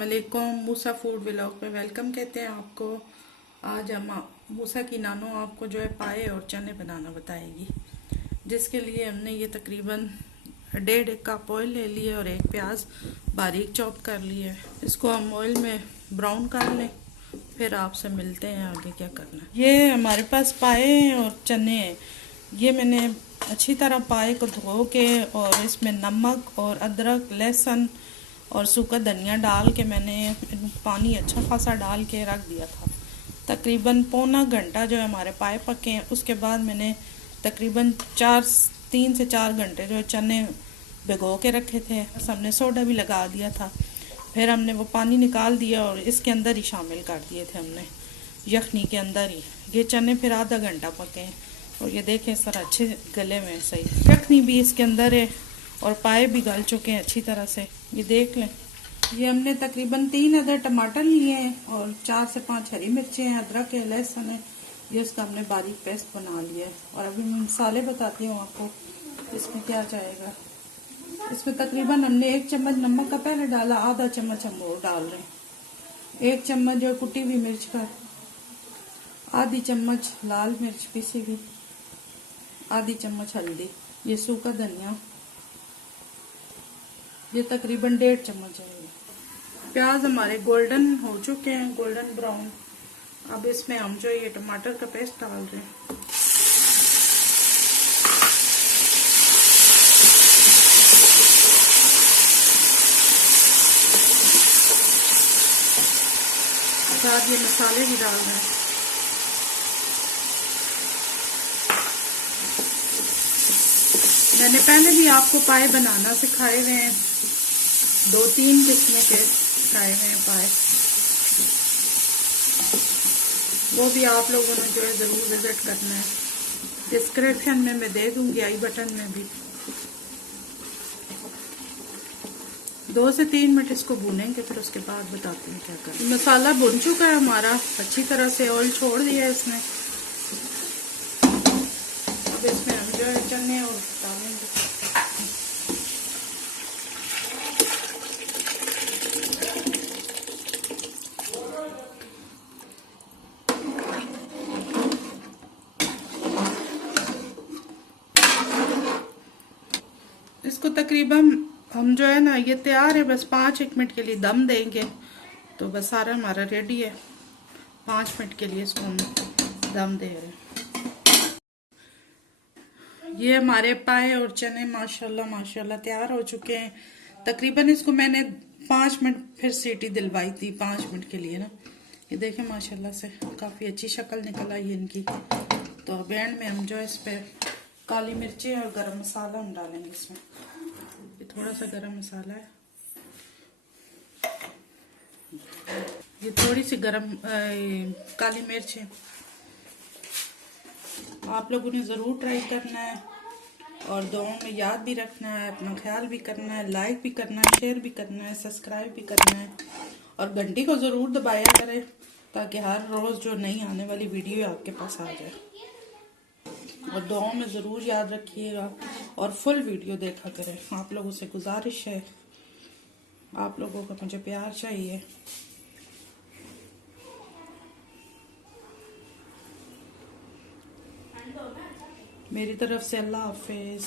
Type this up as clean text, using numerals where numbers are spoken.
अस्सलामुअलैकुम। मूसा food vlog में welcome कहते हैं आपको। आज हम मूसा की नानो आपको जो है पाए और चने बनाना बताएगी, जिसके लिए हमने ये तकरीबन 1.5 कप ऑयल ले लिए और एक प्याज बारीक चॉप कर लिया है। इसको हम ऑयल में ब्राउन कर लें, फिर आपसे मिलते हैं आगे क्या करना है। ये हमारे पास पाए और चने हैं। ये मैंने अच्छी तरह पाए को धो के और इसमें नमक और अदरक, लहसुन और सूखा धनिया डाल के मैंने पानी अच्छा खासा डाल के रख दिया था। तकरीबन पौना घंटा जो है हमारे पाए पके हैं। उसके बाद मैंने तकरीबन 3 से 4 घंटे जो है चने भिगो के रखे थे। हमने सोडा भी लगा दिया था। फिर हमने वो पानी निकाल दिया और इसके अंदर ही शामिल कर दिए थे हमने, यखनी के अंदर ही। ये चने फिर आधा घंटा पके हैं और ये देखें सर अच्छे गले में सही। यखनी भी इसके अंदर है और पाए भी गल चुके हैं अच्छी तरह से, ये देख लें। ये हमने तकरीबन 3 अदर टमाटर लिए हैं और 4 से 5 हरी मिर्चें हैं, अदरक है, लहसुन है। ये उसका हमने बारीक पेस्ट बना लिया है। और अभी मैं मसाले बताती हूँ आपको इसमें क्या जाएगा। इसमें तकरीबन हमने 1 चम्मच नमक का पहले डाला, आधा चम्मच हम और डाल रहे हैं। 1 चम्मच जो कुटी हुई मिर्च का, आधी चम्मच लाल मिर्च पीसी हुई, आधी चम्मच हल्दी, ये सूखा धनिया, ये तकरीबन 1.5 चम्मच है। प्याज हमारे गोल्डन हो चुके हैं, गोल्डन ब्राउन। अब इसमें हम जो ये टमाटर का पेस्ट डाल रहे हैं। साथ ये मसाले भी डाल रहे हैं। मैंने पहले भी आपको पाए बनाना सिखाए हुए हैं, 2-3 किस्में के सिखाए हुए हैं पाए। वो भी आप लोगों ने जो है जरूर विजिट करना है। डिस्क्रिप्शन में मैं दे दूंगी, आई बटन में भी। 2 से 3 मिनट इसको भूनेंगे, फिर उसके बाद बताते हैं क्या करना। मसाला भुन चुका है हमारा अच्छी तरह से, ऑयल छोड़ दिया है इसमें। अब इसमें हम जो है चने और डालेंगे। इसको तकरीबन हम जो है ना, ये तैयार है, बस 5-1 मिनट के लिए दम देंगे तो बस सारा हमारा रेडी है। 5 मिनट के लिए इसको हम दम दे रहे हैं। ये हमारे पाए और चने माशाल्लाह माशाल्लाह तैयार हो चुके हैं। तकरीबन इसको मैंने 5 मिनट फिर सीटी दिलवाई थी, 5 मिनट के लिए ना। ये देखें माशाल्लाह से काफ़ी अच्छी शक्ल निकल आई है इनकी। तो अब एंड में हम जो है इस पर काली मिर्चें और गरम मसाला हम डालेंगे इसमें। ये थोड़ा सा गरम मसाला है, ये थोड़ी सी काली मिर्च है। आप लोगों ने ज़रूर ट्राई करना है और दुआओं में याद भी रखना है, अपना ख्याल भी करना है, लाइक भी करना है, शेयर भी करना है, सब्सक्राइब भी करना है और घंटी को ज़रूर दबाया करें ताकि हर रोज़ जो नई आने वाली वीडियो आपके पास आ जाए। और दुआओं में ज़रूर याद रखिएगा और फुल वीडियो देखा करें। आप लोगों से गुजारिश है, आप लोगों का मुझे प्यार चाहिए। मेरी तरफ से अल्लाह हाफिज़।